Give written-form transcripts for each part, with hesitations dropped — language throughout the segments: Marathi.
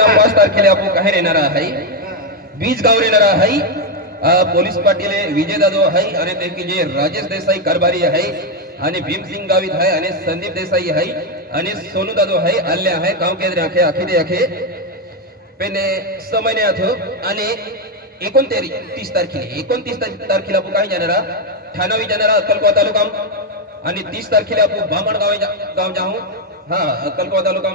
दिनांक 5 तारखेला आपण काय येणार आहे बीज गाव येणार आहे पोलीस पाटील विजय दादो आहे आणि त्यांची जे राजेश देसाई कारभारी आहे आणि भीमसिंग गावित आहे आणि संदीप देसाई आहे आणि सोनू दादो आहे आल्या आहे गाव केंद्र आखे आखे आखे पेने समयने आथो आणि 29 तारखेला आपण काय जाणार ठाणावी जाणार अक्कलकोवा तालुका आणि 30 तारखेला आपण बामण गाव जाऊ हा अक्कलकोवा तालुका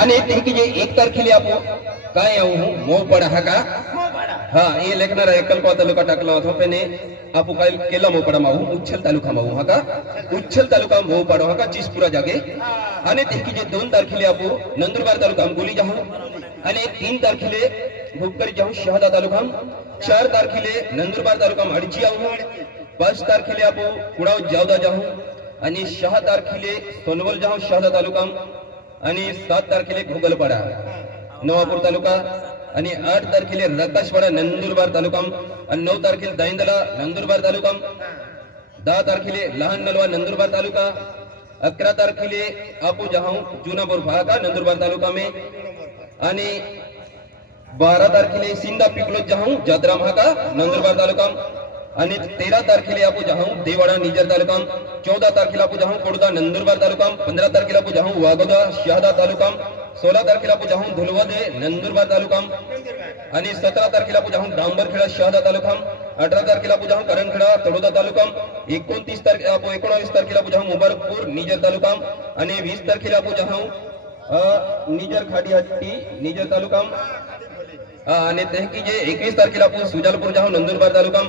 आणि त्यांची जे 1 तारखेला आपण काय येऊ मोपडा हा का हा हे लेखणार अक्कलकोवा तालुका टाकला होता पेने आपण काय केला मोपडा माहू उच्छल तालुका माहू हा का उच्छल तालुका मोपडा हा का चिसपुरा जागे आणि त्यांची जे 2 तारखेला आपण नंदुरबार तालुका गोली जाऊ आणि 3 तारखेला भुपकरी जाऊ शहादा तालुका 4 तारखेला नंदुरबार तालुका अडची जाऊ 5 तारखेला आपण कुडाव जावदा जाऊ आणि 6 तारखेला सोनवल जाऊ शहादा तालुका आणि 7 तारखेला घोगलपाडा नवापूर तालुका आणि 8 तारखेला रकाशवाडा नंदुरबार तालुका आणि 9 तारखेला दाइंदला नंदुरबार तालुका 10 तारखेला लहान नलवा नंदुरबार तालुका 11 तारखेला आपू जहां जूनापुर भागा नंदुरबार तालुका में आणि 12 तारखेला सिंदा पिकलो जहां जात्रा भागा नंदुरबार तालुका आणि 13 तारखेला आपू जहां देवाडा निजर तालुका 14 तारखेला आपू जहां कोडदा नंदुरबार तालुका 15 तारखेला आपू जहां वागोदा शहादा तालुका 16 तारखेला आपू जहां धुलवदे नंदुरबार तालुका आणि 17 तारखेला आपू जहां डांबरखेडा शहादा तालुका 18 तारखेला आपू जहां करणखेडा तळोदा तालुका 29 तारखेला आपू 19 तारखेला आपू जहां मुबारकपूर निजर तालुका आणि 20 तारखेला आपू जहां निजर खाडीहट्टी निजर तालुका आणि तहकी जे 21 तारखेला आपण सुजालपूर जाऊ नंदुरबार तालुका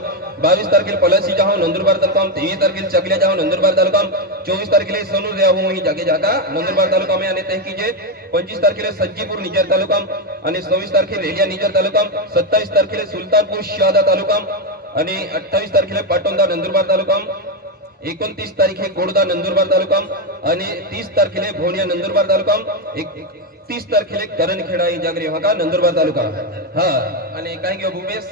22 तारखेला पलासी जाऊ नंदुरबार तालुका 23 तारखेला चकल्या जाऊ नंदुरबार तालुका 24 तारखेला सोनू जाऊ ही जागे जागा नंदुरबार तालुका में आणि तहकी जे 25 तारखेला सज्जीपूर निजर तालुका आणि 26 तारखेला रेलिया निजर तालुका 27 तारखेला सुलतानपूर शहादा तालुका आणि 28 तारखेला पाटोंदा नंदुरबार तालुका 29 तारीख कोडदा नंदुरबार तालुका आणि 30 तारखेला भोनिया नंदुरबार तालुका 31 तारखेला करणखेडा जागरी भागा नंदुरबार तालुका हा आणि काय घेऊ भूमेश